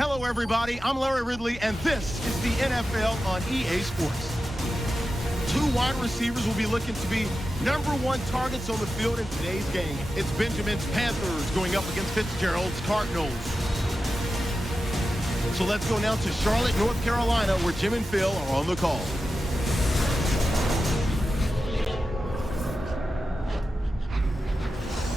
Hello, everybody. I'm Larry Ridley, and this is the NFL on EA Sports. Two wide receivers will be looking to be #1 targets on the field in today's game. It's Benjamin's Panthers going up against Fitzgerald's Cardinals. So let's go now to Charlotte, North Carolina, where Jim and Phil are on the call.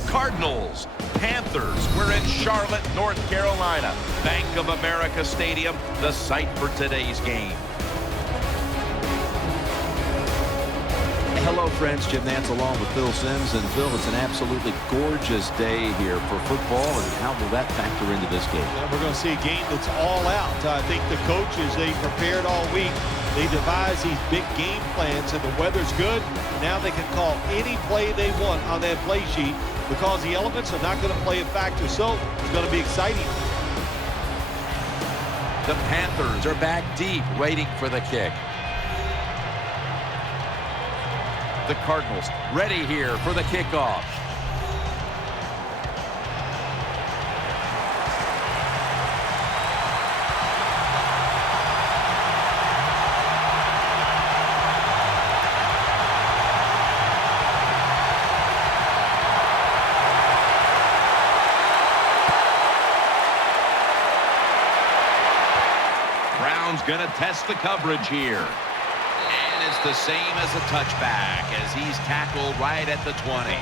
Cardinals, Panthers. We're in Charlotte, North Carolina. Bank of America Stadium, the site for today's game. Hello, friends. Jim Nantz along with Phil Simms. And Phil, it's an absolutely gorgeous day here for football. And how will that factor into this game? Well, we're going to see a game that's all out. I think the coaches, they prepared all week. They devised these big game plans, and the weather's good. Now they can call any play they want on that play sheet because the elements are not going to play a factor. So it's going to be exciting. The Panthers are back deep, waiting for the kick. The Cardinals ready here for the kickoff. Brown's going to test the coverage here. It's the same as a touchback as he's tackled right at the 20.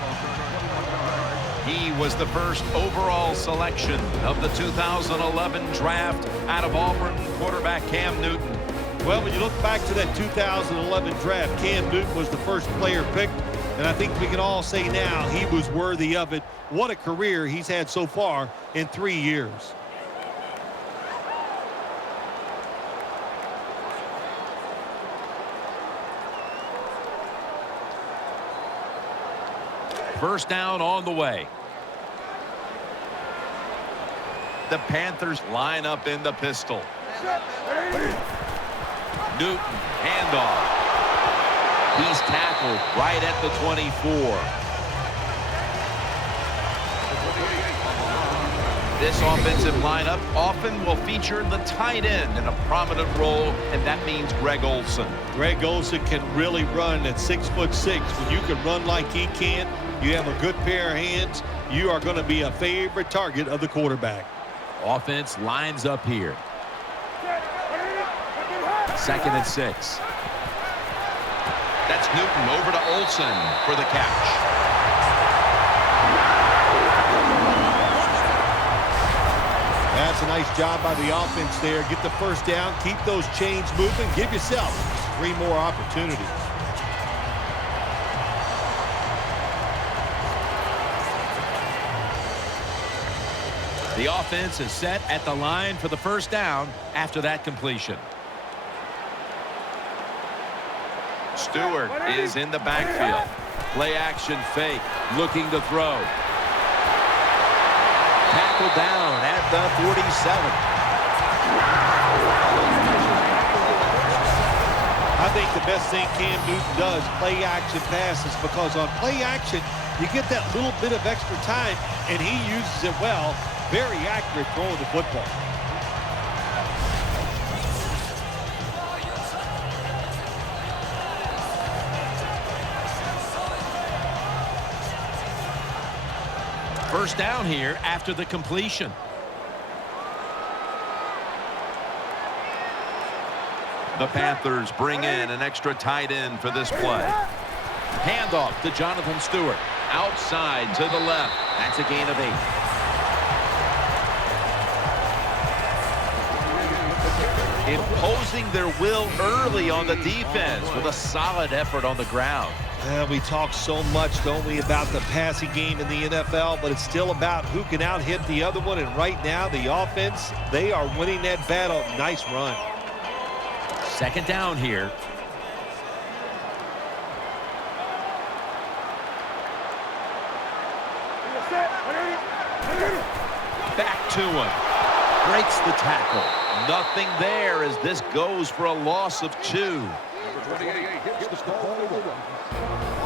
He was the first overall selection of the 2011 draft out of Auburn, quarterback Cam Newton. Well, when you look back to that 2011 draft, Cam Newton was the first player picked, and I think we can all say now he was worthy of it. What a career he's had so far in 3 years. First down on the way. The Panthers line up in the pistol. Newton, handoff. He's tackled right at the 24. This offensive lineup often will feature the tight end in a prominent role, and that means Greg Olsen. Greg Olsen can really run at 6'6". When you can run like he can, you have a good pair of hands, you are going to be a favorite target of the quarterback. Offense lines up here. 2nd and 6. That's Newton over to Olsen for the catch. That's a nice job by the offense there. Get the first down, keep those chains moving, give yourself 3 more opportunities. The offense is set at the line for the first down after that completion. Stewart is in the backfield. Play action fake, looking to throw. Tackled down at the 47. I think the best thing Cam Newton does, play action passes, because on play action, you get that little bit of extra time, and he uses it well. Very accurate throwing the football. First down here after the completion. The Panthers bring in an extra tight end for this play. Handoff to Jonathan Stewart. Outside to the left. That's a gain of 8. Imposing their will early on the defense with a solid effort on the ground. We talk so much, don't we, about the passing game in the NFL, but it's still about who can out-hit the other one, and right now the offense, they are winning that battle. Nice run. 2nd down here. Back to him. Breaks the tackle. Nothing there as this goes for a loss of 2.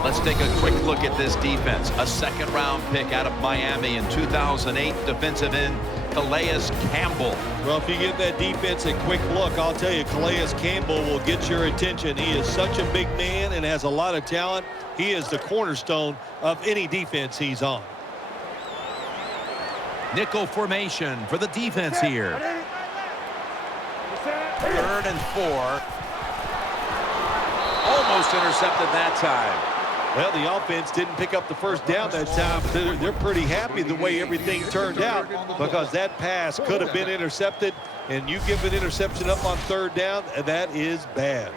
Let's take a quick look at this defense. A 2nd-round pick out of Miami in 2008, defensive end Calais Campbell. Well, if you give that defense a quick look, I'll tell you, Calais Campbell will get your attention. He is such a big man and has a lot of talent. He is the cornerstone of any defense he's on. Nickel formation for the defense here. 3rd and 4. Almost intercepted that time. Well, the offense didn't pick up the first down that time, but they're pretty happy the way everything turned out, because that pass could have been intercepted, and you give an interception up on 3rd down, and that is bad.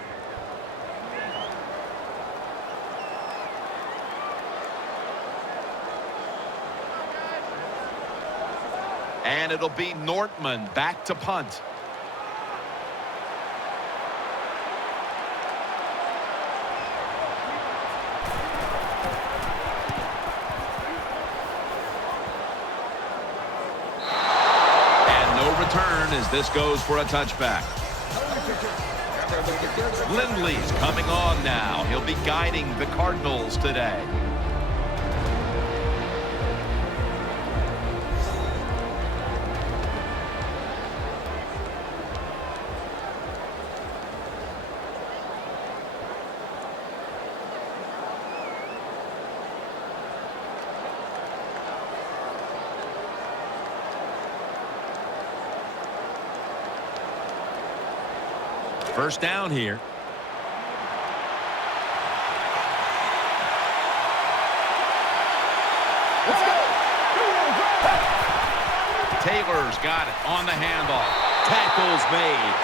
And it'll be Nortman back to punt. Return as this goes for a touchback. Lindley's coming on now. He'll be guiding the Cardinals today. First down here. Let's go. Taylor's got it on the handoff. Tackles made.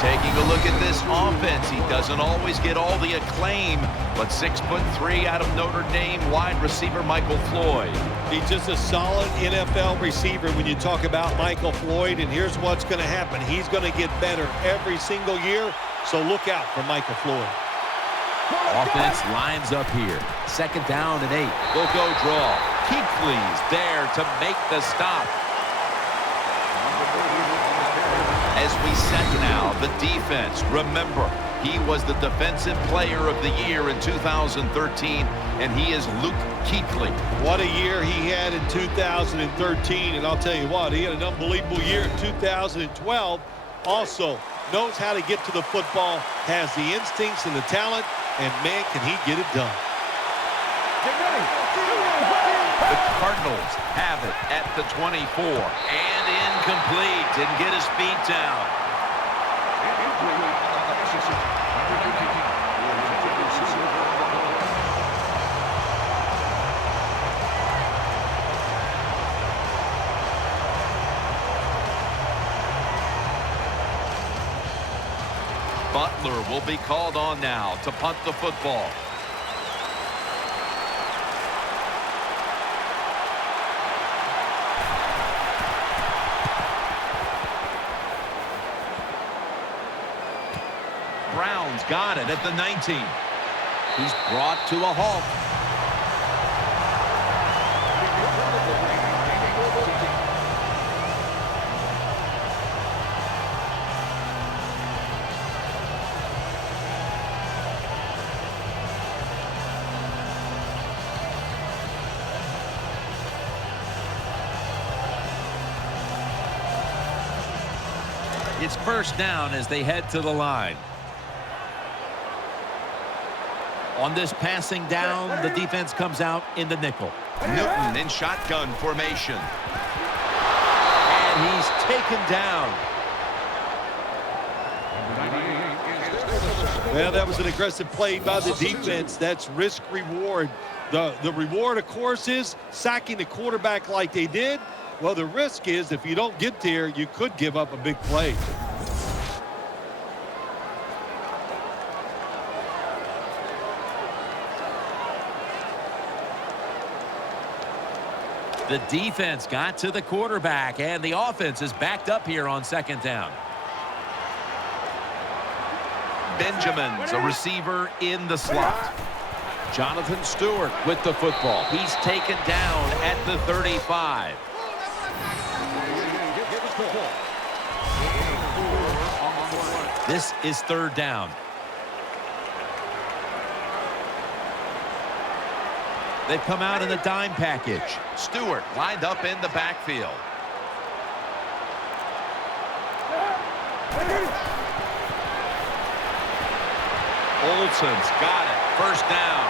Taking a look at this offense, he doesn't always get all the acclaim, but 6'3" out of Notre Dame wide receiver Michael Floyd. He's just a solid NFL receiver when you talk about Michael Floyd, and here's what's going to happen. He's going to get better every single year, so look out for Michael Floyd. Offense lines up here. 2nd down and 8. They'll go draw. Kuechly's there to make the stop. As we set now, the defense. Remember, he was the defensive player of the year in 2013, and he is Luke Kuechly. What a year he had in 2013, and I'll tell you what, he had an unbelievable year in 2012. Also knows how to get to the football, has the instincts and the talent, and man, can he get it done. The Cardinals have it at the 24, and incomplete. Didn't get his feet down. Butler will be called on now to punt the football. Brown's got it at the 19. He's brought to a halt. It's first down as they head to the line. On this passing down, the defense comes out in the nickel. Newton in shotgun formation. And he's taken down. Well, that was an aggressive play by the defense. That's risk-reward. The reward, of course, is sacking the quarterback like they did. Well, the risk is if you don't get there, you could give up a big play. The defense got to the quarterback, and the offense is backed up here on 2nd down. Benjamin's a receiver in the slot. Jonathan Stewart with the football. He's taken down at the 35. This is 3rd down. They've come out in the dime package. Stewart lined up in the backfield. Olsen's got it. First down.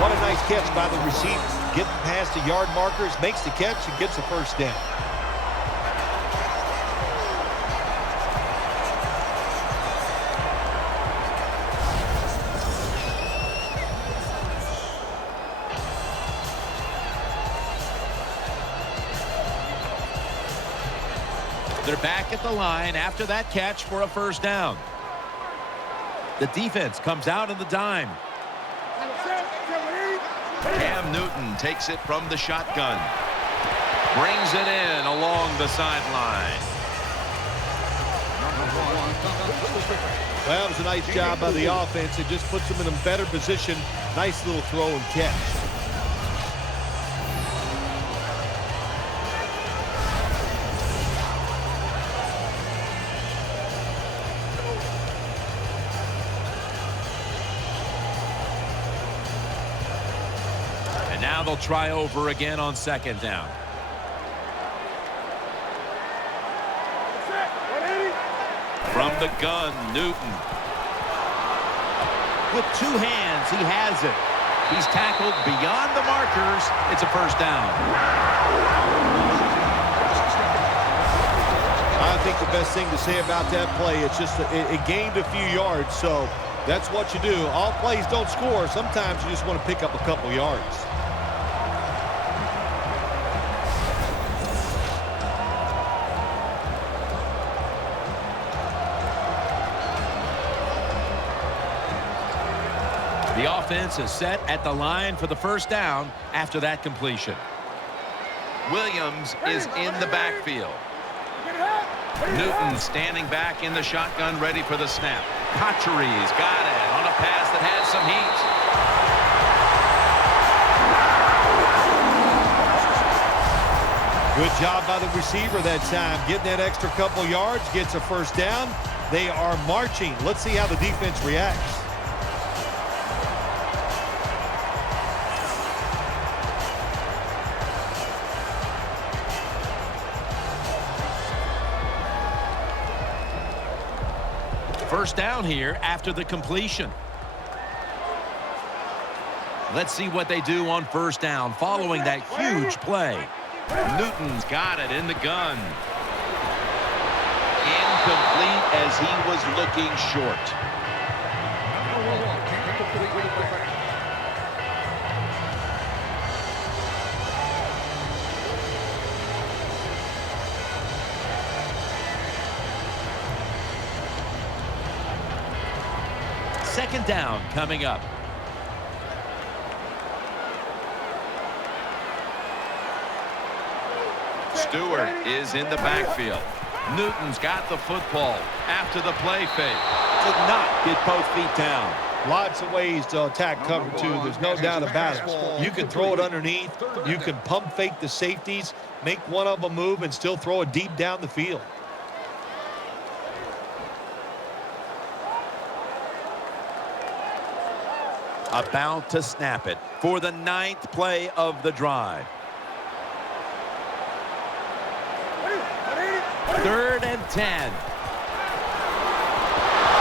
What a nice catch by the receiver. Getting past the yard markers, makes the catch, and gets a first down. They're back at the line after that catch for a first down. The defense comes out in the dime. Cam Newton takes it from the shotgun. Brings it in along the sideline. Well, it was a nice job by the offense. It just puts them in a better position. Nice little throw and catch. Now they'll try over again on second down. From the gun, Newton. With two hands, he has it. He's tackled beyond the markers. It's a first down. I think the best thing to say about that play, it's just it gained a few yards, so that's what you do. All plays don't score. Sometimes you just want to pick up a couple yards. The offense is set at the line for the first down after that completion. Williams is in the backfield. Newton standing back in the shotgun, ready for the snap. Cotchery's got it on a pass that has some heat. Good job by the receiver that time. Getting that extra couple yards, gets a first down. They are marching. Let's see how the defense reacts. First down here after the completion. Let's see what they do on first down following that huge play. Newton's got it in the gun. Incomplete as he was looking short. Second down coming up. Stewart is in the backfield. Newton's got the football after the play fake. Did not get both feet down. Lots of ways to attack cover two. There's no doubt about it. You can throw it underneath. You can pump fake the safeties, make one of them move, and still throw it deep down the field. About to snap it for the 9th play of the drive. 3rd and 10.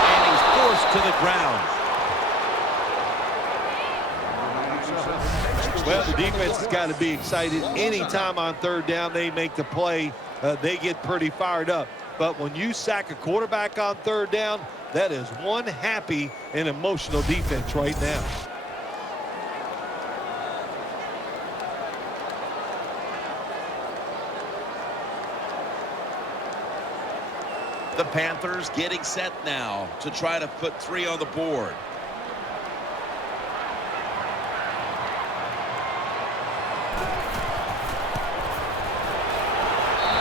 And he's forced to the ground. Well, the defense has got to be excited. Anytime on third down they make the play, they get pretty fired up. But when you sack a quarterback on third down, that is one happy and emotional defense right now. The Panthers getting set now to try to put 3 on the board.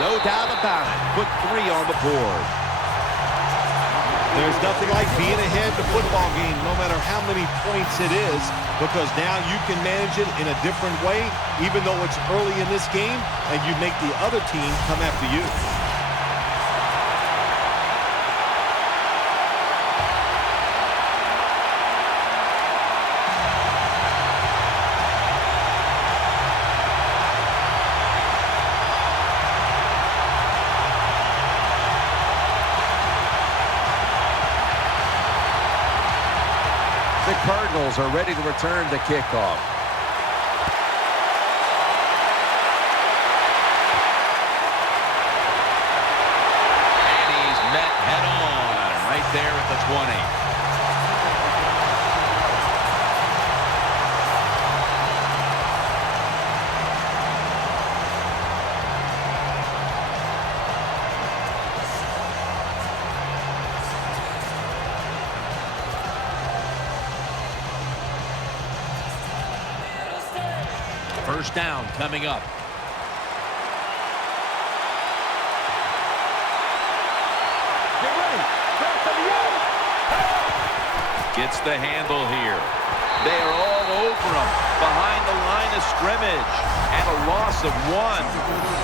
No doubt about it. Put 3 on the board. There's nothing like being ahead in the football game, no matter how many points it is, because now you can manage it in a different way, even though it's early in this game, and you make the other team come after you. The Cardinals are ready to return the kickoff. And he's met head-on right there at the 20. First down coming up. Get ready. Gets the handle here. They are all over him behind the line of scrimmage. And a loss of 1.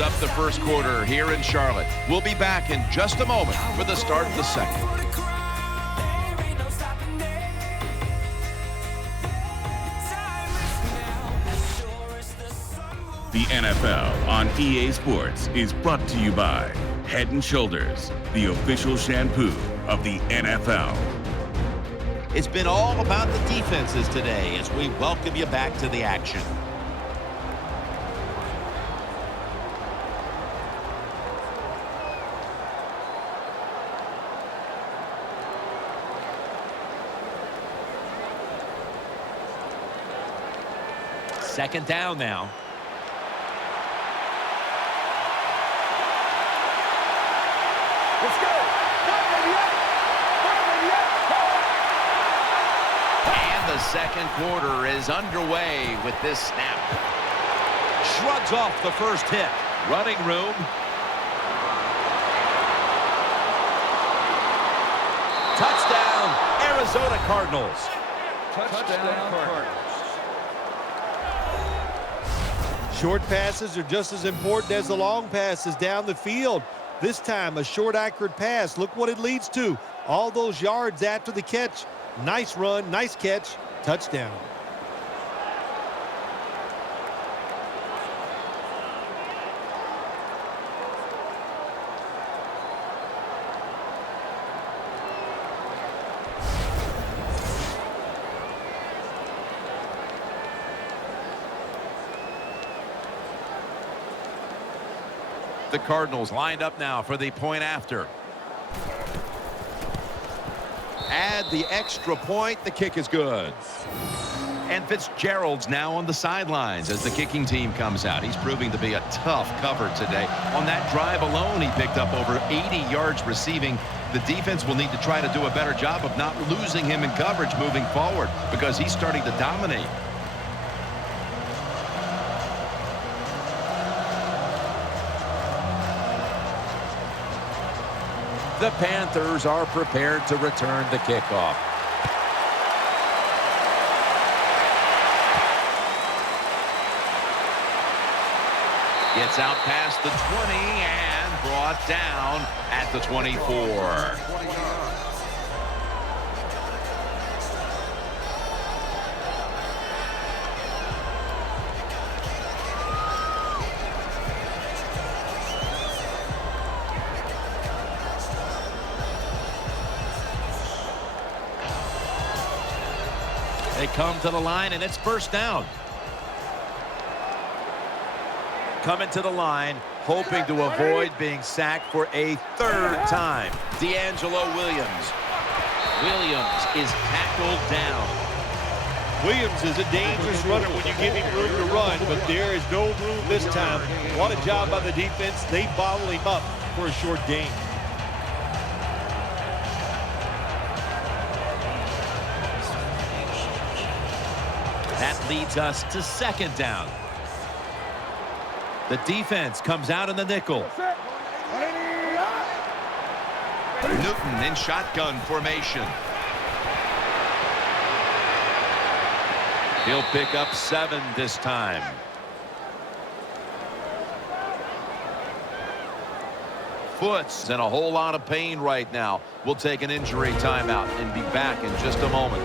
Up the first quarter here in Charlotte. We'll be back in just a moment for the start of the second. The NFL on EA Sports is brought to you by Head & Shoulders, the official shampoo of the NFL. It's been all about the defenses today as we welcome you back to the action. Second down now. Let's go. And the second quarter is underway with this snap. Shrugs off the first hit. Running room. Touchdown, Arizona Cardinals. Touchdown Cardinals. Short passes are just as important as the long passes down the field. This time, a short, accurate pass. Look what it leads to. All those yards after the catch. Nice run, nice catch, touchdown. The Cardinals lined up now for the point after. Add the extra point. The kick is good. And Fitzgerald's now on the sidelines as the kicking team comes out. He's proving to be a tough cover today. On that drive alone, he picked up over 80 yards receiving. The defense will need to try to do a better job of not losing him in coverage moving forward because he's starting to dominate. The Panthers are prepared to return the kickoff. Gets out past the 20 and brought down at the 24. They come to the line, and it's first down. Coming to the line, hoping to avoid being sacked for a third time. D'Angelo Williams. Williams is tackled down. Williams is a dangerous runner when you give him room to run, but there is no room this time. What a job by the defense. They bottle him up for a short gain. That leads us to second down. The defense comes out in the nickel. Newton in shotgun formation. He'll pick up 7 this time. foot's in a whole lot of pain right now. We'll take an injury timeout and be back in just a moment.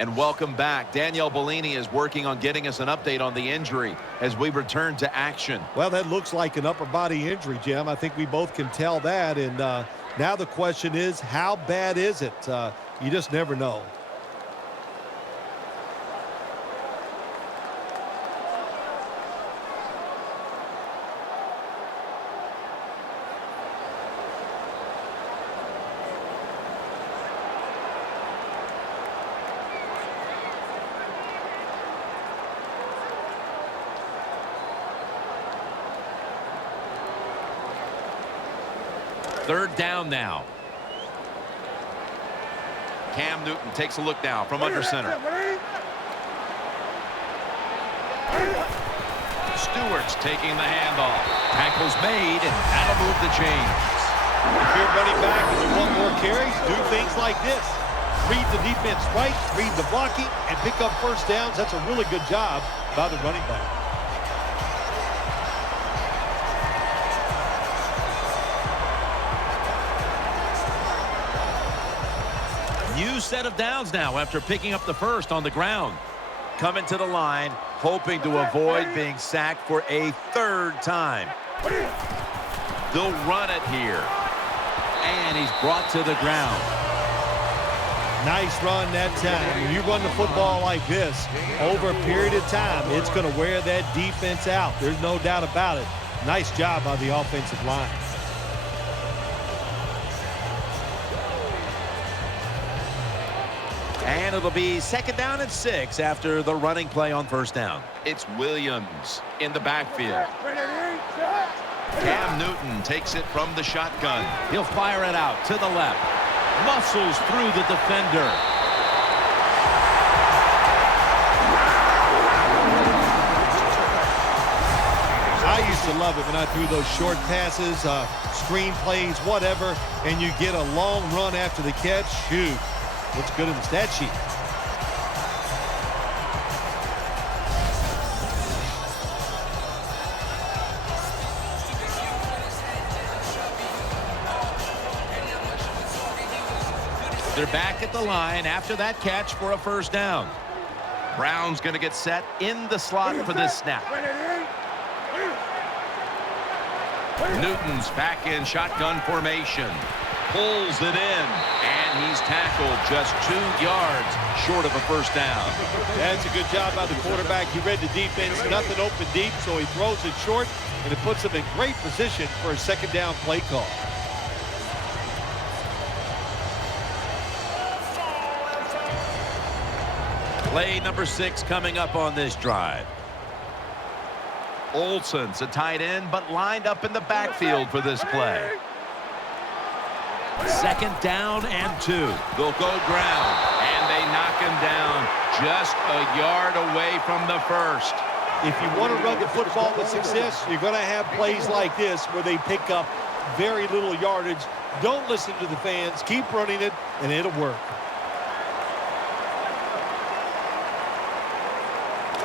And welcome back. Danielle Bellini is working on getting us an update on the injury as we return to action. Well, that looks like an upper body injury, Jim. I think we both can tell that. And now the question is, how bad is it? You just never know. Third down now. Cam Newton takes a look now from under center. Stewart's taking the handoff. Tackle's made, and that'll move the chains. If you're running back and you want more carries, do things like this. Read the defense right, read the blocking, and pick up first downs. That's a really good job by the running back. New set of downs now after picking up the first on the ground. Coming to the line, hoping to avoid being sacked for a third time. They'll run it here. And he's brought to the ground. Nice run that time. When you run the football like this, over a period of time, it's going to wear that defense out. There's no doubt about it. Nice job by the offensive line. And it'll be second down and 6 after the running play on first down. It's Williams in the backfield. Cam Newton takes it from the shotgun. He'll fire it out to the left. Muscles through the defender. I used to love it when I threw those short passes, screen plays, whatever, and you get a long run after the catch. Shoot. Looks good in the stat sheet. They're back at the line after that catch for a first down. Brown's going to get set in the slot for this snap. Newton's back in shotgun formation. Pulls it in, and he's tackled just 2 yards short of a first down. That's a good job by the quarterback. He read the defense, nothing open deep, so he throws it short, and it puts him in great position for a second down play call. Play number 6 coming up on this drive. Olsen's a tight end, but lined up in the backfield for this play. Second down and 2. They'll go ground, and they knock him down just a yard away from the first. If you want to run the football with success, you're going to have plays like this where they pick up very little yardage. Don't listen to the fans. Keep running it, and it'll work.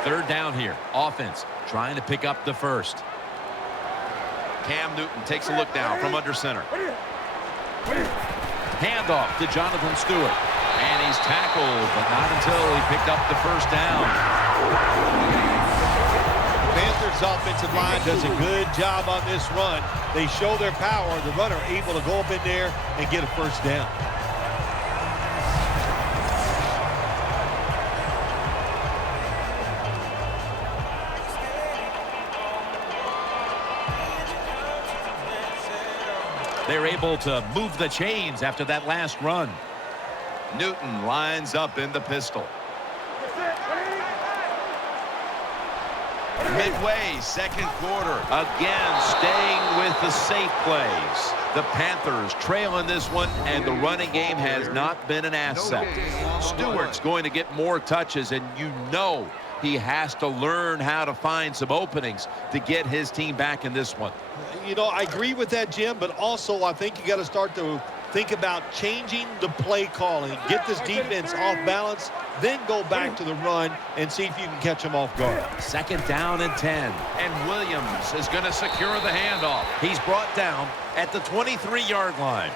Third down here. Offense trying to pick up the first. Cam Newton takes a look now from under center. Handoff to Jonathan Stewart. And he's tackled, but not until he picked up the first down. The Panthers offensive line does a good job on this run. They show their power. The runner able to go up in there and get a first down. They're able to move the chains after that last run. Newton lines up in the pistol. Midway, second quarter. Again, staying with the safe plays. The Panthers trail in this one, and the running game has not been an asset. Stewart's going to get more touches, and you know he has to learn how to find some openings to get his team back in this one. You know, I agree with that, Jim, but also I think you got to start to think about changing the play calling. Get this defense off balance. then go back to the run and see if you can catch them off guard. 2nd down and 10. And Williams is going to secure the handoff. He's brought down at the 23-yard line.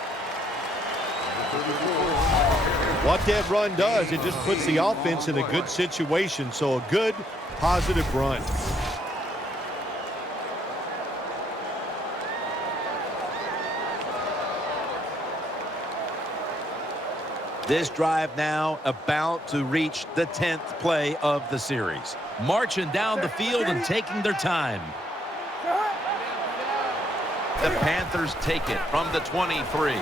What that run does, it just puts the offense in a good situation. So a good, positive run. This drive now about to reach the 10th play of the series. Marching down the field and taking their time. The Panthers take it from the 23.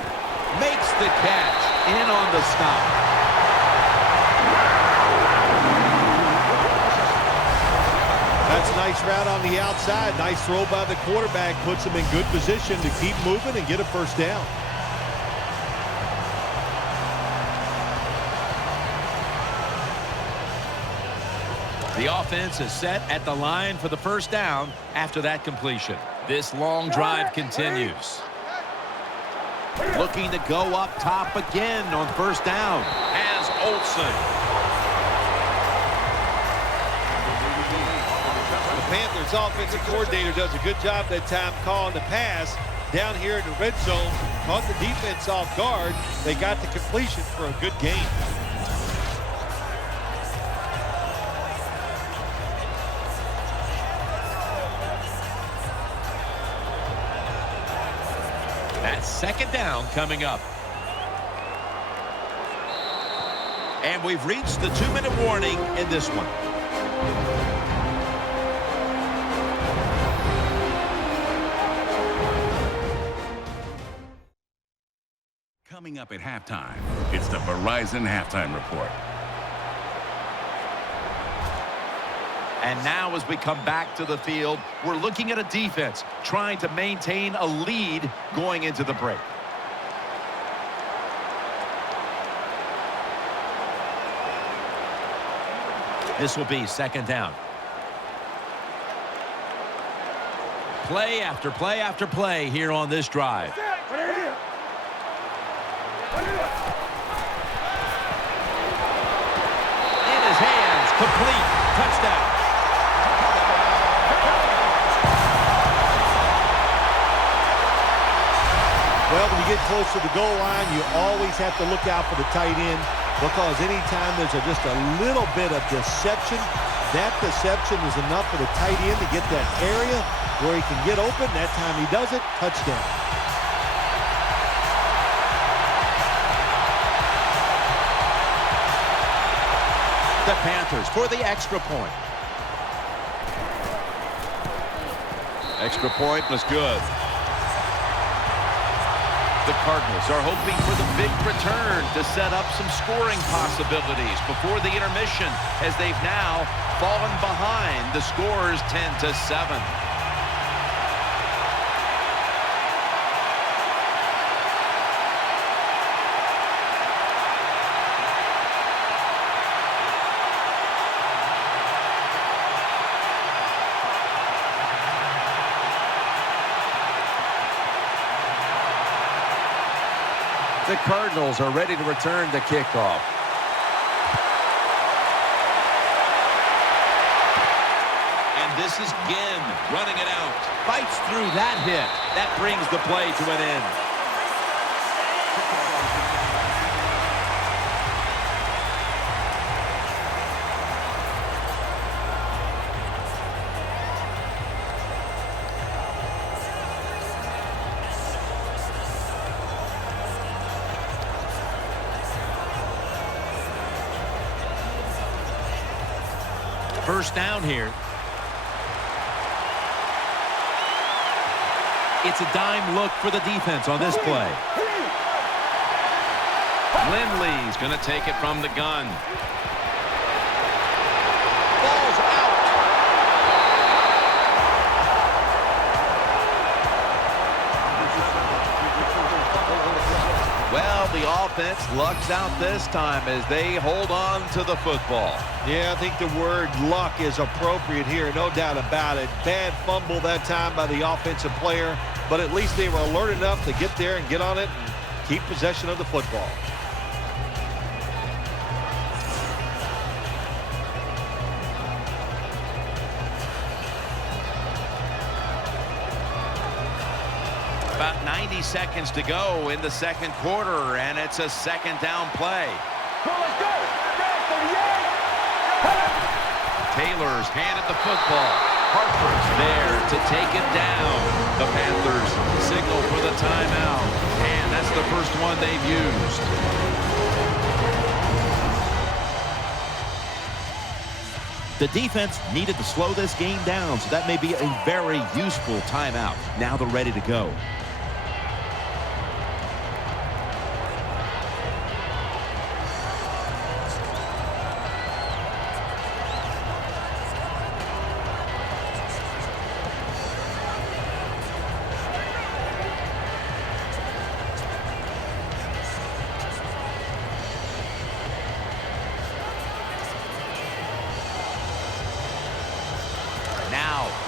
Makes the catch. In on the stop. That's a nice route on the outside. Nice throw by the quarterback. Puts him in good position to keep moving and get a first down. The offense is set at the line for the first down after that completion. This long drive continues. Looking to go up top again on first down as Olsen. The Panthers offensive coordinator does a good job that time calling the pass down here in the red zone. Caught the defense off guard. They got the completion for a good game. That's 2nd down coming up. And we've reached the 2-minute warning in this one. Coming up at halftime, it's the Verizon Halftime Report. And now as we come back to the field, we're looking at a defense trying to maintain a lead going into the break. This will be 2nd down. Play after play after play here on this drive. In his hands, complete, touchdown. Well, when you get close to the goal line, you always have to look out for the tight end, because anytime there's just a little bit of deception, that deception is enough for the tight end to get that area where he can get open. That time he does it, touchdown. The Panthers for the extra point. Extra point was good. The Cardinals are hoping for the big return to set up some scoring possibilities before the intermission, as they've now fallen behind. The score is 10-7. The Cardinals are ready to return the kickoff. And this is Ginn running it out. Fights through that hit. That brings the play to an end. First down here. It's a dime look for the defense on this play. Lindley's going to take it from the gun. Ball's out. Well, the offense lucks out this time as they hold on to the football. Yeah, I think the word luck is appropriate here, no doubt about it. Bad fumble that time by the offensive player, but at least they were alert enough to get there and get on it and keep possession of the football. About 90 seconds to go in the second quarter, and it's a second down play. Taylor's handed the football. Harper's there to take it down. The Panthers signal for the timeout, and that's the first one they've used. The defense needed to slow this game down, so that may be a very useful timeout. Now they're ready to go.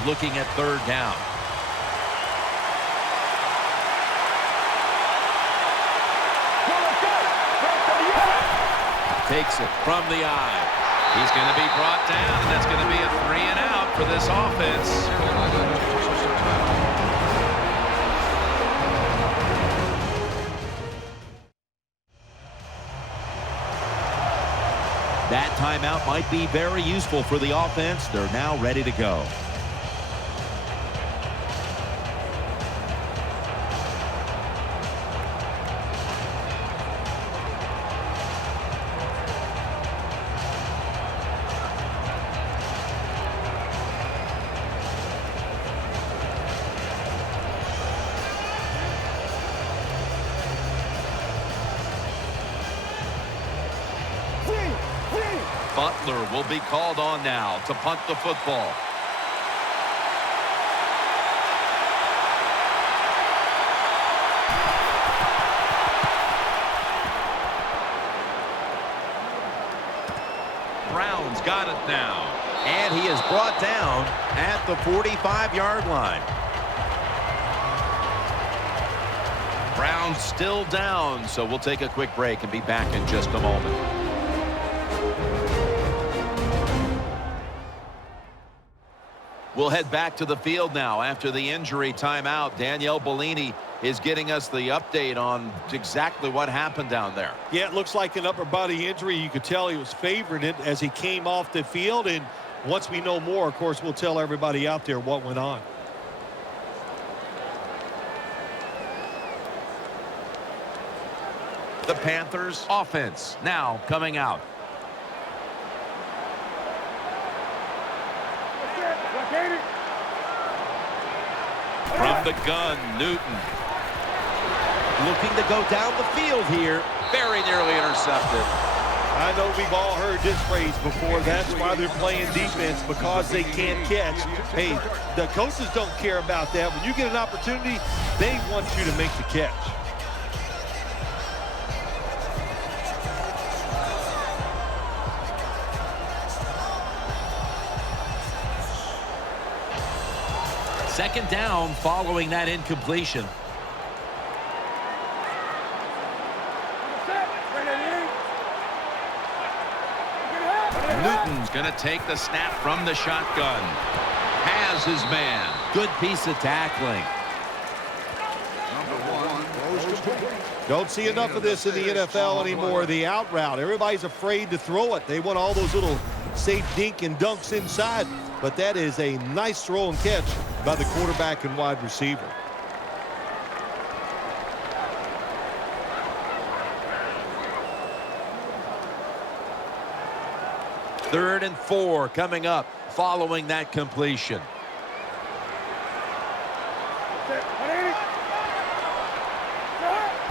Looking at third down. Takes it from the eye. He's going to be brought down, and that's going to be a 3 and out for this offense. That timeout might be very useful for the offense. They're now ready to go. Butler will be called on now to punt the football. Brown's got it now. And he is brought down at the 45-yard line. Brown's still down, so we'll take a quick break and be back in just a moment. We'll head back to the field now after the injury timeout. Danielle Bellini is getting us the update on exactly what happened down there. Yeah, it looks like an upper body injury. You could tell he was favoring it as he came off the field. And once we know more, of course, we'll tell everybody out there what went on. The Panthers offense now coming out. From the gun, Newton. Looking to go down the field here. Very nearly intercepted. I know we've all heard this phrase before. That's why they're playing defense, because they can't catch. Hey, the coaches don't care about that. When you get an opportunity, they want you to make the catch. Second down following that incompletion. Newton's going to take the snap from the shotgun. Has his man. Good piece of tackling. Don't see enough of this in the NFL anymore. The out route. Everybody's afraid to throw it. They want all those little safe dink and dunks inside. But that is a nice throw and catch by the quarterback and wide receiver. Third and 4 coming up following that completion.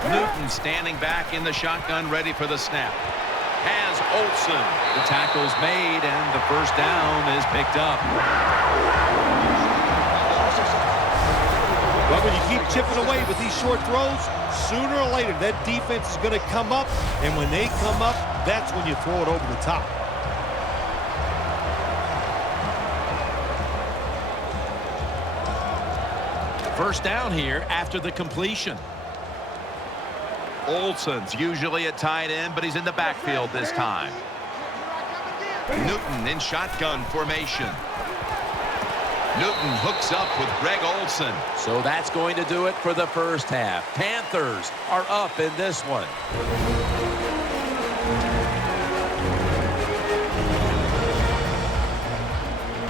Newton standing back in the shotgun, ready for the snap. Has Olsen. The tackle's made, and the first down is picked up. But when you keep chipping away with these short throws, sooner or later that defense is going to come up, and when they come up, that's when you throw it over the top. First down here after the completion. Olsen's usually a tight end, but he's in the backfield this time. Newton in shotgun formation. Newton hooks up with Greg Olsen. So that's going to do it for the first half. Panthers are up in this one.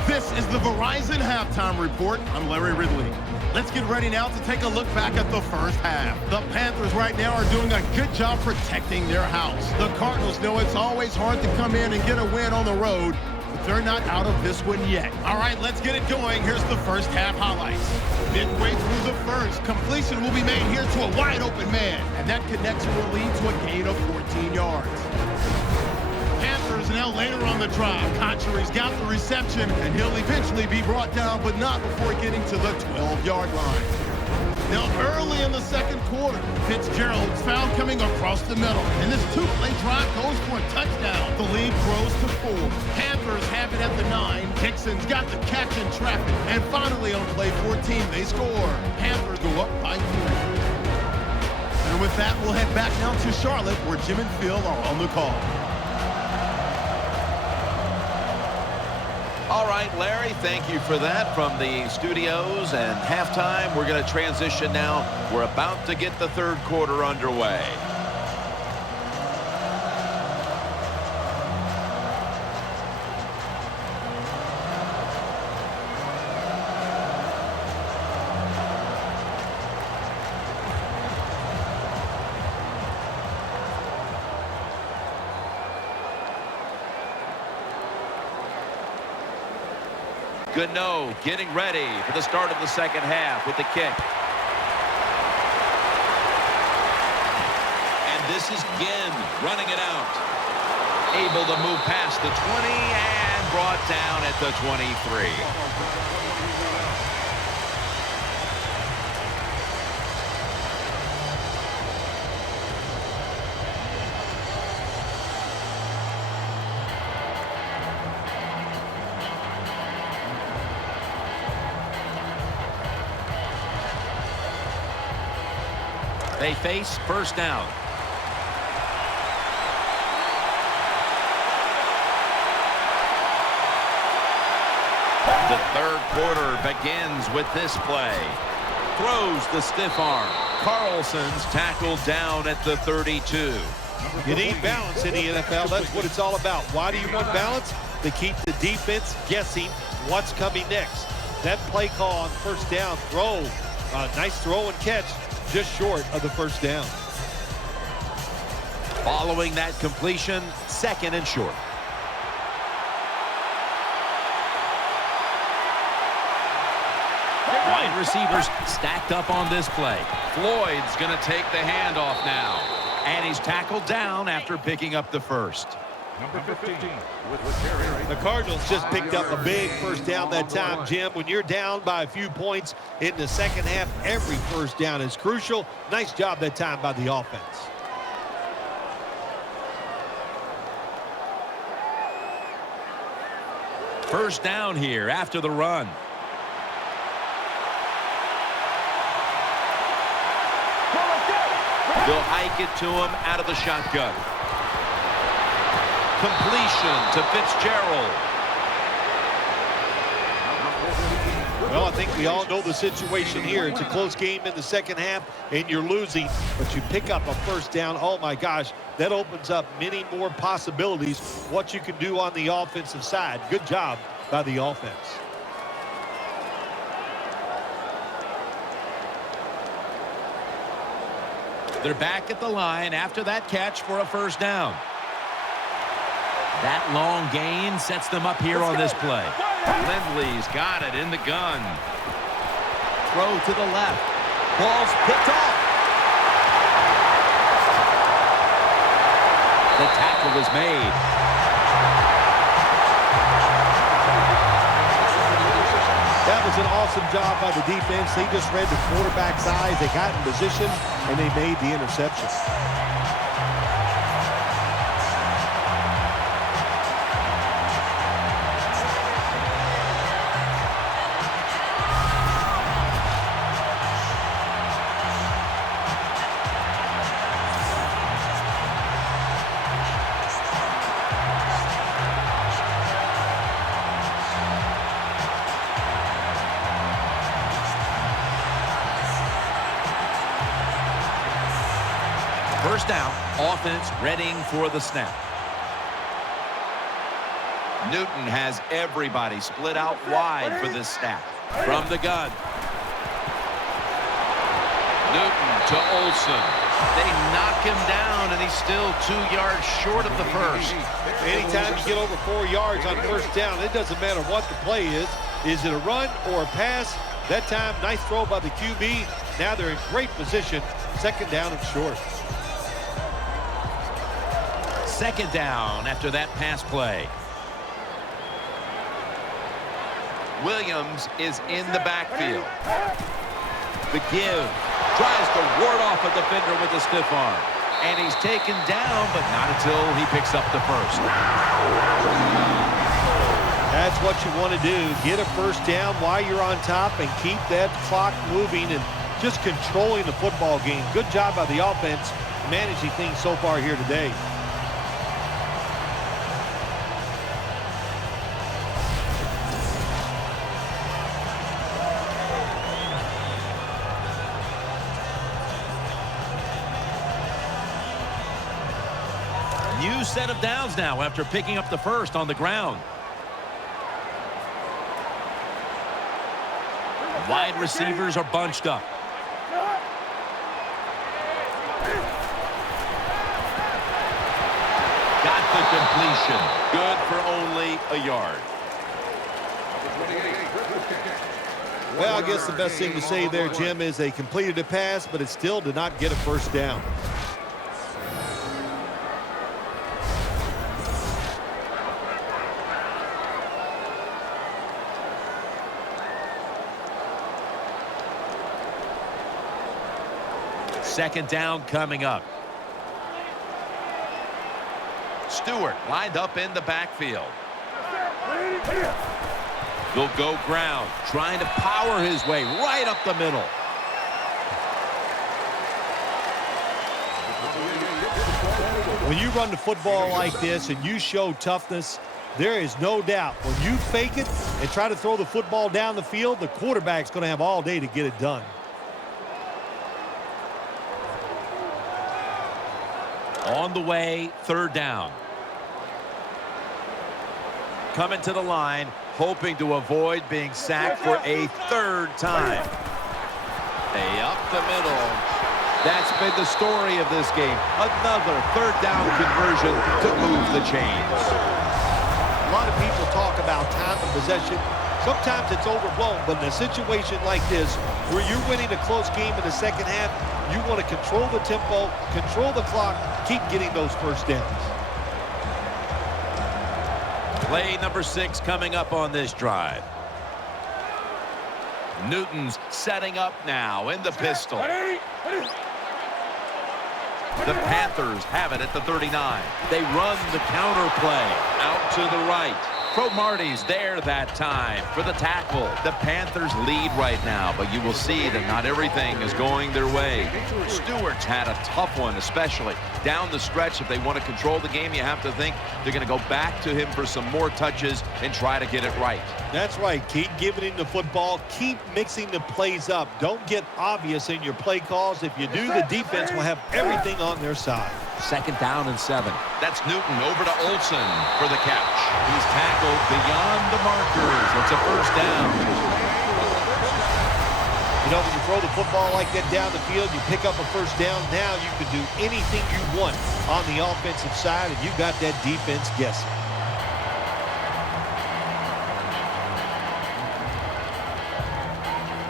This is the Verizon Halftime Report. I'm Larry Ridley. Let's get ready now to take a look back at the first half. The Panthers right now are doing a good job protecting their house. The Cardinals know it's always hard to come in and get a win on the road, but they're not out of this one yet. All right, let's get it going. Here's the first half highlights. Midway through the first, completion will be made here to a wide open man, and that connection will lead to a gain of 14 yards. Panthers now later on the drive. Conchery's got the reception, and he'll eventually be brought down, but not before getting to the 12-yard line. Now, early in the second quarter, Fitzgerald's foul coming across the middle, and this two-play drive goes for a touchdown. The lead grows to 4. Panthers have it at the 9. Dixon's got the catch in traffic, and finally on play 14, they score. Panthers go up by 3. And with that, we'll head back down to Charlotte, where Jim and Phil are on the call. All right, Larry, thank you for that from the studios. And halftime, we're going to transition now. We're about to get the third quarter underway. Gano getting ready for the start of the second half with the kick. And this is Ginn running it out. Able to move past the 20 and brought down at the 23. They face first down. The third quarter begins with this play. Throws the stiff arm. Carlson's tackled down at the 32. You need balance in the NFL. That's what it's all about. Why do you want balance? To keep the defense guessing what's coming next. That play call on first down, throw, nice throw and catch, just short of the first down. Following that completion, second and short. Wide receivers stacked up on this play. Floyd's going to take the handoff now. And he's tackled down after picking up the first. Number 15. The Cardinals just picked up a big first down that time, Jim. When you're down by a few points in the second half, every first down is crucial. Nice job that time by the offense. First down here after the run. They'll hike it to him out of the shotgun. Completion to Fitzgerald. Well, I think we all know the situation here. It's a close game in the second half, and you're losing, but you pick up a first down. Oh, my gosh, that opens up many more possibilities, what you can do on the offensive side. Good job by the offense. They're back at the line after that catch for a first down. That long gain sets them up here on this play. Lindley's got it in the gun. Throw to the left. Ball's picked off. The tackle is made. That was an awesome job by the defense. They just read the quarterback's eyes. They got in position, and they made the interception. First down, offense readying for the snap. Newton has everybody split out wide for this snap. From the gun. Newton to Olsen. They knock him down, and he's still 2 yards short of the first. Anytime you get over 4 yards on first down, it doesn't matter what the play is. Is it a run or a pass? That time, nice throw by the QB. Now they're in great position. Second down and short. Second down after that pass play. Williams is in the backfield. The give. Tries to ward off a defender with a stiff arm. And he's taken down, but not until he picks up the first. That's what you want to do. Get a first down while you're on top and keep that clock moving and just controlling the football game. Good job by the offense managing things so far here today. New set of downs now after picking up the first on the ground. Wide receivers are bunched up. Got the completion. Good for only a yard. Well, I guess the best thing to say there, Jim, is they completed a pass, but it still did not get a first down. Second down coming up. Stewart lined up in the backfield. They'll go ground, trying to power his way right up the middle. When you run the football like this and you show toughness, there is no doubt when you fake it and try to throw the football down the field, the quarterback's going to have all day to get it done. On the way, third down. Coming to the line, hoping to avoid being sacked for a third time. Up the middle. That's been the story of this game. Another third down conversion to move the chains. A lot of people talk about time of possession. Sometimes it's overblown, but in a situation like this, where you're winning a close game in the second half, you want to control the tempo, control the clock, keep getting those first downs. Play number 6 coming up on this drive. Newton's setting up now in the pistol. The Panthers have it at the 39. They run the counter play out to the right. Cromartie's there that time for the tackle. The Panthers lead right now, but you will see that not everything is going their way. Stewart's had a tough one, especially down the stretch. If they want to control the game, you have to think they're going to go back to him for some more touches and try to get it right. That's right. Keep giving him the football. Keep mixing the plays up. Don't get obvious in your play calls. If you do, the defense will have everything on their side. Second down and 7. That's Newton over to Olsen for the catch. He's tackled beyond the markers. It's a first down. You know, when you throw the football like that down the field, you pick up a first down. Now you can do anything you want on the offensive side, and you got that defense guessing.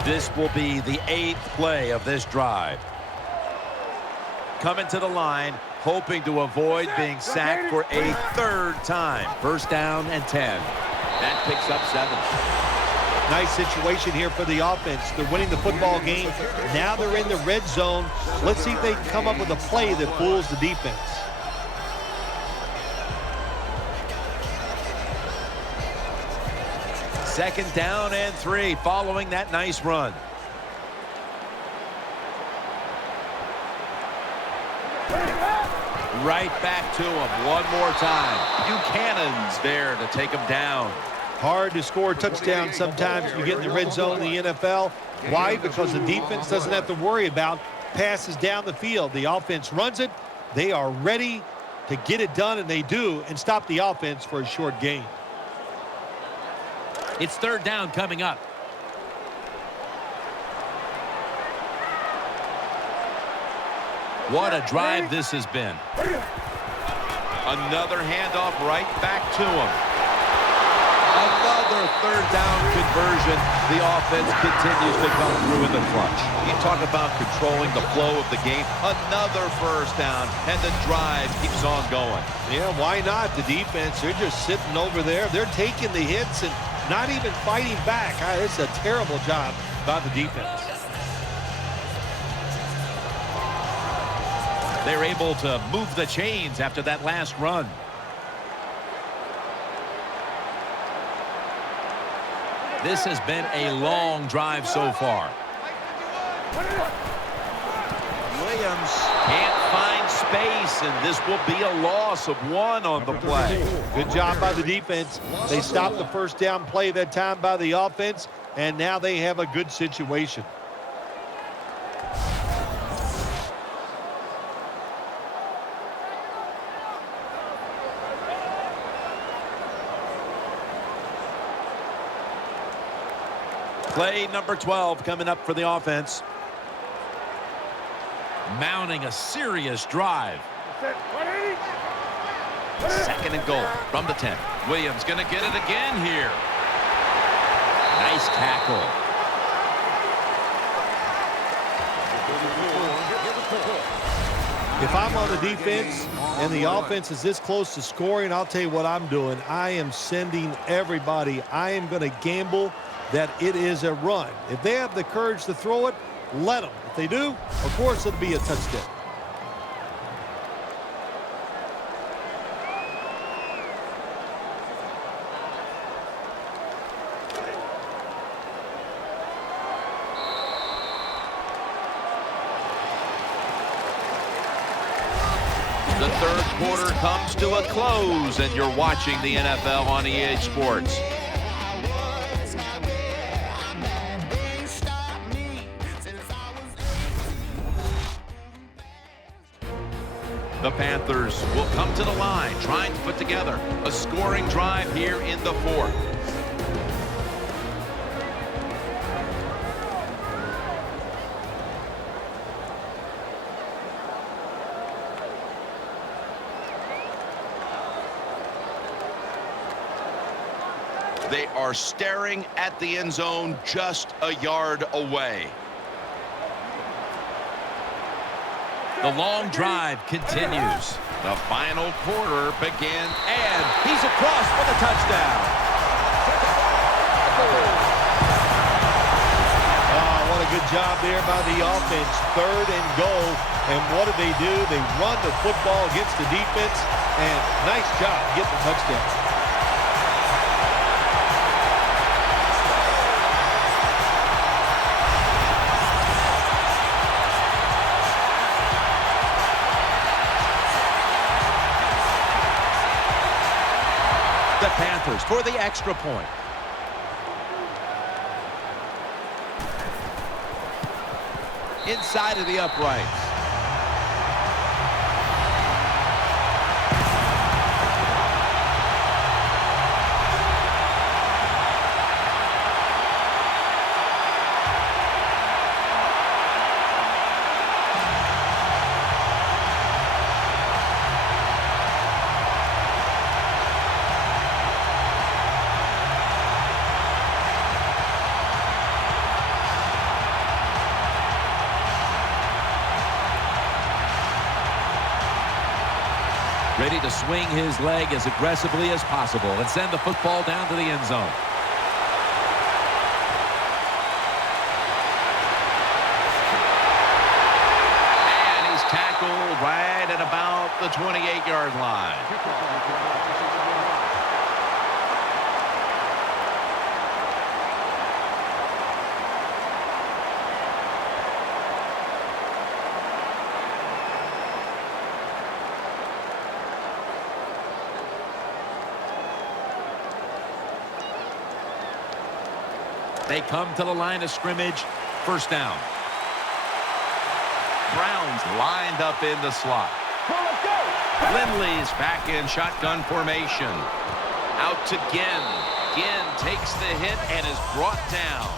This will be the 8th play of this drive. Coming to the line, hoping to avoid being sacked for a third time. First down and 10. That picks up 7. Nice situation here for the offense. They're winning the football game. Now they're in the red zone. Let's see if they can come up with a play that fools the defense. Second down and 3 following that nice run. Right back to him one more time. Buchanan's there to take him down. Hard to score a touchdown sometimes when you get in the red zone in the NFL. Why? Because the defense doesn't have to worry about passes down the field. The offense runs it, They are ready to get it done, and they do, and stop the offense for a short gain. It's third down coming up. What a drive this has been. Another handoff right back to him. Another third down conversion. The offense continues to come through in the clutch. You talk about controlling the flow of the game. Another first down, and the drive keeps on going. Yeah, why not? The defense, they're just sitting over there. They're taking the hits and not even fighting back. It's a terrible job by the defense. They're able to move the chains after that last run. This has been a long drive so far. Williams can't find space, and this will be a loss of 1 on the play. Good job by the defense. They stopped the first down play that time by the offense, and now they have a good situation. Play number 12 coming up for the offense. Mounting a serious drive. Second and goal from the 10. Williams going to get it again here. Nice tackle. If I'm on the defense and the offense is this close to scoring, I'll tell you what I'm doing. I am sending everybody. I am going to gamble that it is a run. If they have the courage to throw it, let them. If they do, of course it'll be a touchdown. The third quarter comes to a close, and you're watching the NFL on EA Sports. The Panthers will come to the line, trying to put together a scoring drive here in the fourth. They are staring at the end zone just a yard away. The long drive continues. The final quarter begins, and he's across for the touchdown. Oh, what a good job there by the offense. Third and goal. And what do? They run the football against the defense, and nice job getting the touchdown. The Panthers for the extra point. Inside of the uprights. Ready to swing his leg as aggressively as possible and send the football down to the end zone. And he's tackled right at about the 28-yard line. They come to the line of scrimmage. First down. Browns lined up in the slot. Lindley's back in shotgun formation. Out to Ginn. Ginn takes the hit and is brought down.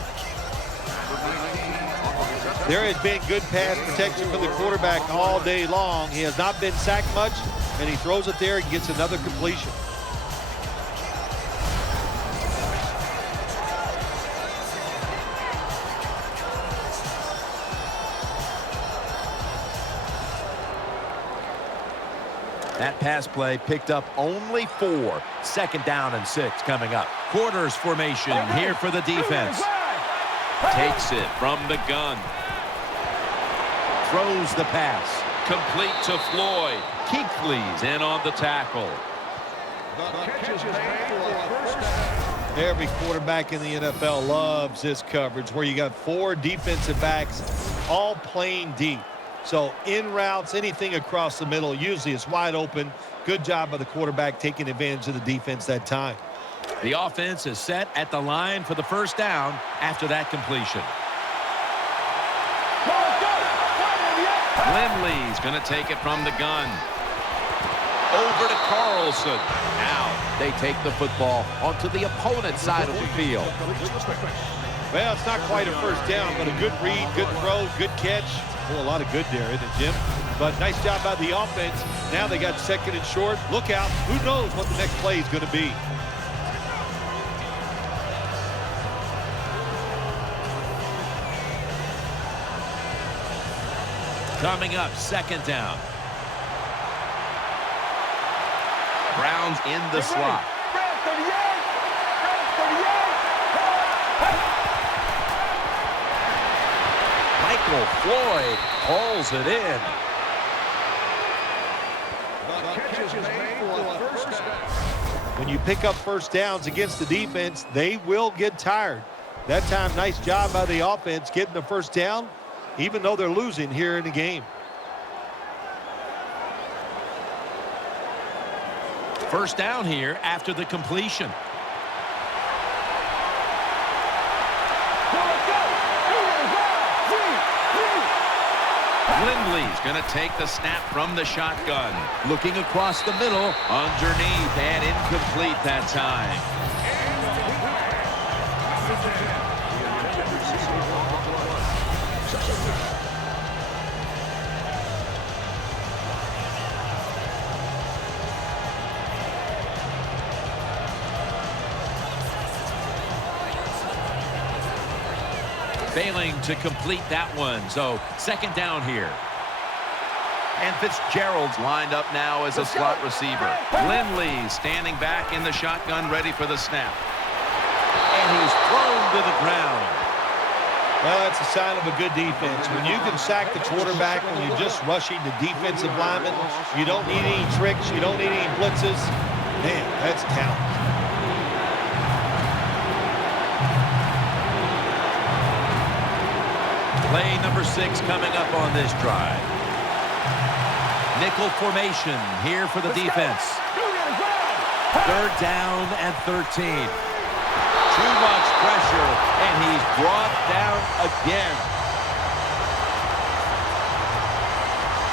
There has been good pass protection for the quarterback all day long. He has not been sacked much, and he throws it there and gets another completion. That pass play picked up only 4. 2nd down and 6 coming up. Quarters formation here for the defense. Takes it from the gun. Throws the pass. Complete to Floyd. Keekly's in on the tackle. Every quarterback in the NFL loves this coverage where you got 4 defensive backs all playing deep. So in routes, anything across the middle, usually it's wide open. Good job by the quarterback taking advantage of the defense that time. The offense is set at the line for the 1st down after that completion. Lindley's going to take it from the gun. Over to Carlson. Now they take the football onto the opponent's side of the field. Well, it's not quite a 1st down, but a good read, good throw, good catch. Oh, a lot of good there, isn't it, Jim? But nice job by the offense. Now they got 2nd and short. Look out. Who knows what the next play is going to be. Coming up, 2nd down. Brown's in the slot. Michael Floyd hauls it in. When you pick up 1st downs against the defense, they will get tired. That time, nice job by the offense getting the 1st down, even though they're losing here in the game. 1st down here after the completion. Lindley's going to take the snap from the shotgun. Looking across the middle. Underneath and incomplete that time. Failing to complete that one. So 2nd down here. And Fitzgerald's lined up now as a slot receiver. Lindley standing back in the shotgun, ready for the snap. And he's thrown to the ground. Well, that's a sign of a good defense. When you can sack the quarterback when you're just rushing the defensive lineman, you don't need any tricks, you don't need any blitzes. Man, that's talent. Play number 6 coming up on this drive. Nickel formation here for the defense. 3rd down and 13. Too much pressure, and he's brought down again.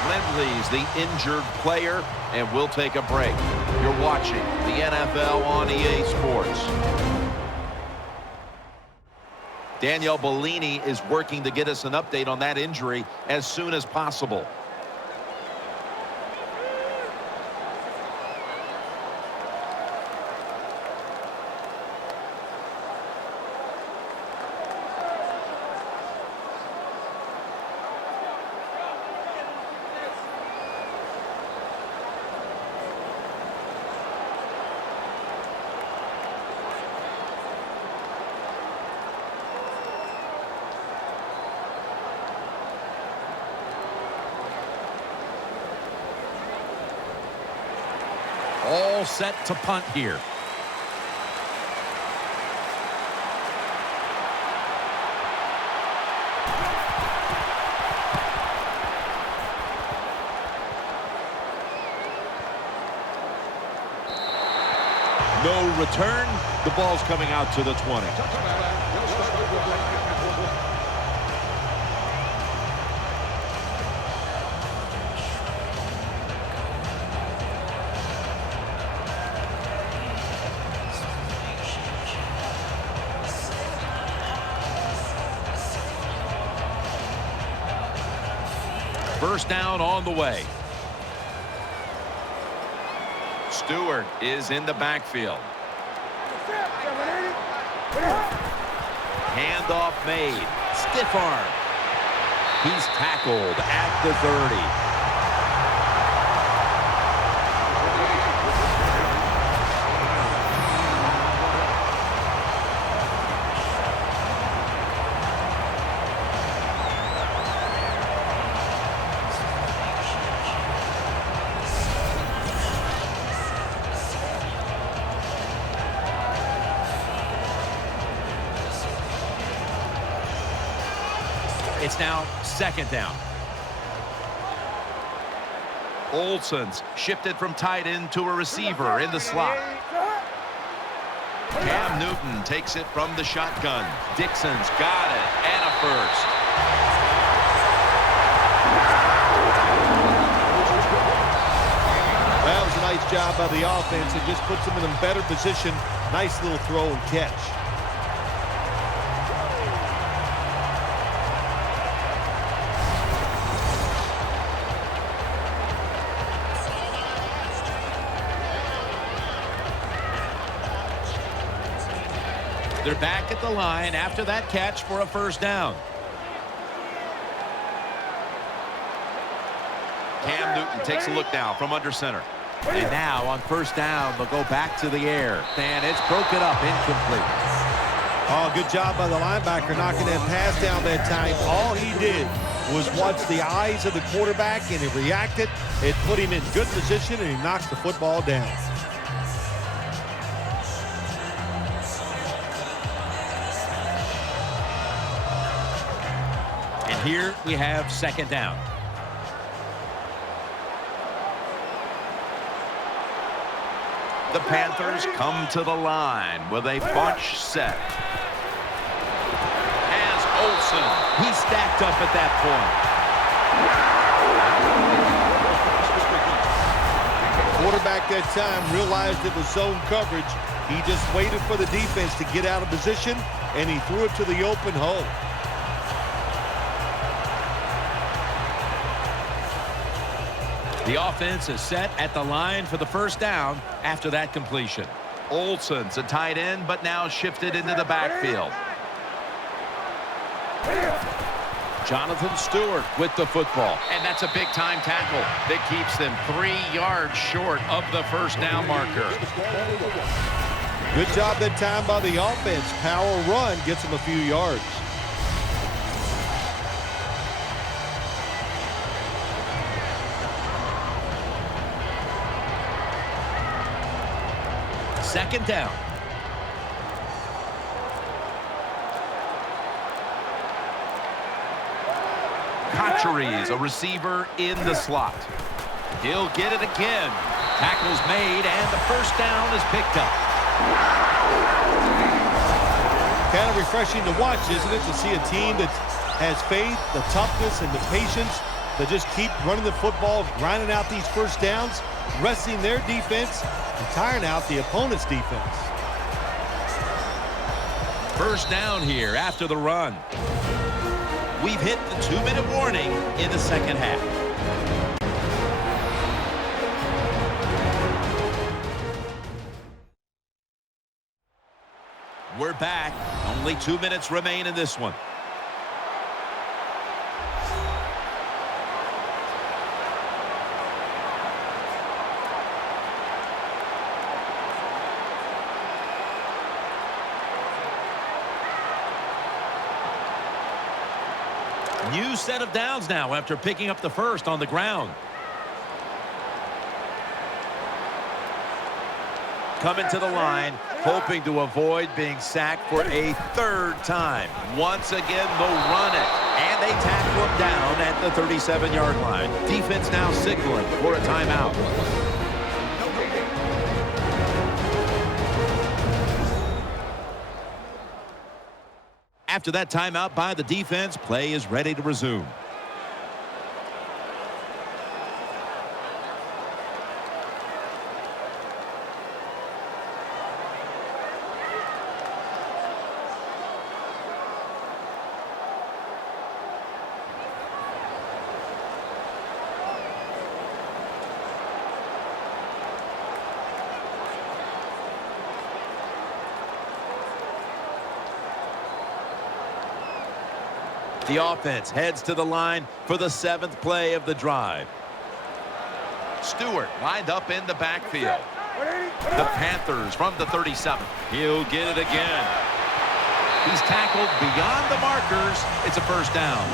Lindley's the injured player, and we'll take a break. You're watching the NFL on EA Sports. Danielle Bellini is working to get us an update on that injury as soon as possible. All set to punt here. No return. The ball's coming out to the 20. First down on the way. Stewart is in the backfield. Handoff made. Stiff arm. He's tackled at the 30. It's now second down. Olsen's shifted from tight end to a receiver in the slot. Cam Newton takes it from the shotgun. Dixon's got it, and a first. That was a nice job by the offense. It just puts them in a better position. Nice little throw and catch. They're back at the line after that catch for a first down. Cam Newton takes a look now from under center. And now on first down, they'll go back to the air. And it's broken up, incomplete. Oh, good job by the linebacker knocking that pass down that time. All he did was watch the eyes of the quarterback, and he reacted. It put him in good position, and he knocks the football down. And here we have second down. The Panthers come to the line with a bunch set. As Olsen. He's stacked up at that point. Quarterback that time realized it was zone coverage. He just waited for the defense to get out of position, and he threw it to the open hole. The offense is set at the line for the first down after that completion. Olsen's a tight end, but now shifted into the backfield. Jonathan Stewart with the football. And that's a big-time tackle that keeps them 3 yards short of the first down marker. Good job that time by the offense. Power run gets them a few yards. Second down. Cotcheries, a receiver in the slot. He'll get it again. Tackle's made, and the first down is picked up. Kind of refreshing to watch, isn't it, to see a team that has faith, the toughness, and the patience to just keep running the football, grinding out these first downs, resting their defense, and tiring out the opponent's defense. First down here after the run. We've hit the 2-minute warning in the second half. We're back. Only 2 minutes remain in this one. New set of downs now after picking up the first on the ground. Coming to the line, hoping to avoid being sacked for a third time. Once again, they'll run it. And they tackle him down at the 37-yard line. Defense now signaling for a timeout. After that timeout by the defense, play is ready to resume. The offense heads to the line for the 7th play of the drive. Stewart lined up in the backfield. The Panthers from the 37. He'll get it again. He's tackled beyond the markers. It's a first down.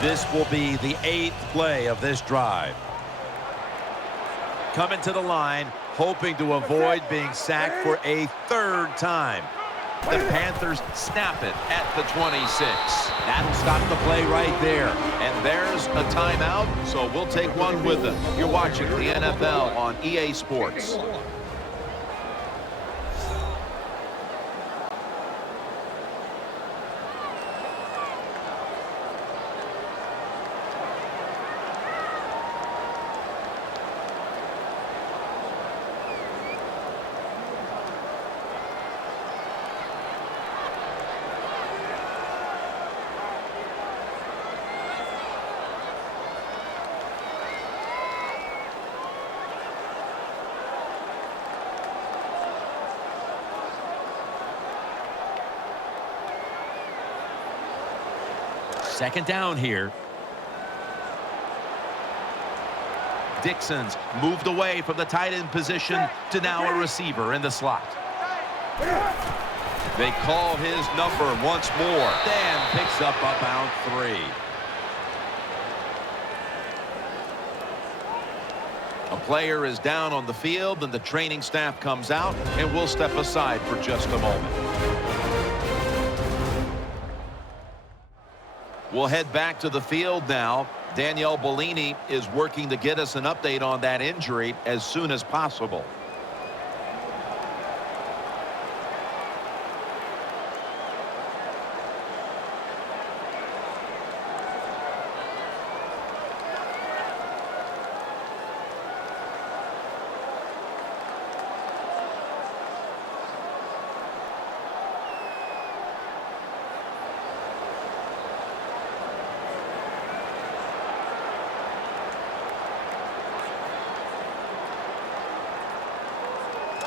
This will be the 8th play of this drive. Coming to the line, hoping to avoid being sacked for a 3rd time. The Panthers snap it at the 26. That'll stop the play right there. And there's a timeout, so we'll take one with them. You're watching the NFL on EA Sports. Second down here. Dixon's moved away from the tight end position to now a receiver in the slot. They call his number once more. Dan picks up about 3. A player is down on the field, and the training staff comes out, and we'll step aside for just a moment. We'll head back to the field now. Danielle Bellini is working to get us an update on that injury as soon as possible.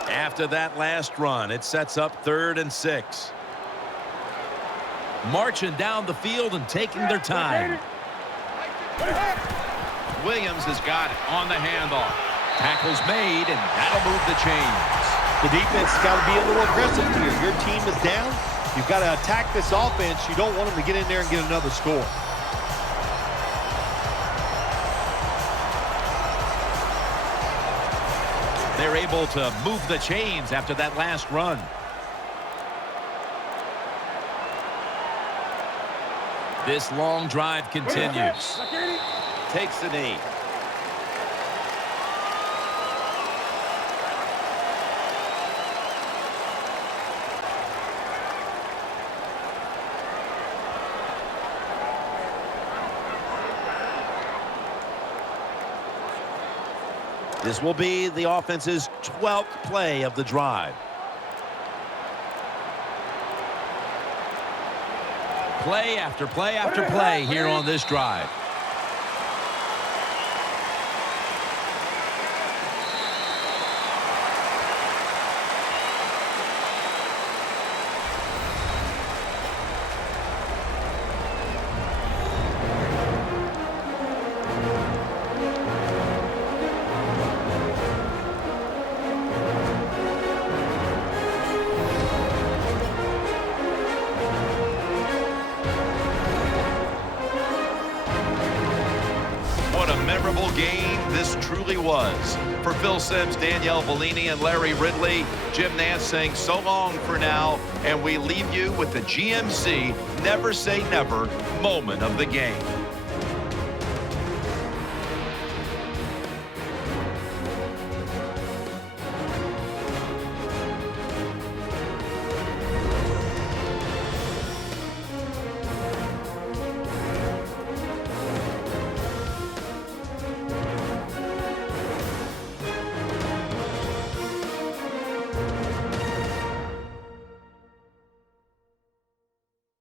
After that last run, it sets up 3rd and 6. Marching down the field and taking their time. Williams has got it on the handoff. Tackle's made, and that'll move the chains. The defense has got to be a little aggressive here. Your team is down. You've got to attack this offense. You don't want them to get in there and get another score. They're able to move the chains after that last run. This long drive continues. Takes the knee. This will be the offense's 12th play of the drive. Play after play after play here on this drive. Memorable game this truly was. For Phil Simms, Danielle Bellini, and Larry Ridley, Jim Nance saying so long for now, and we leave you with the GMC Never Say Never moment of the game.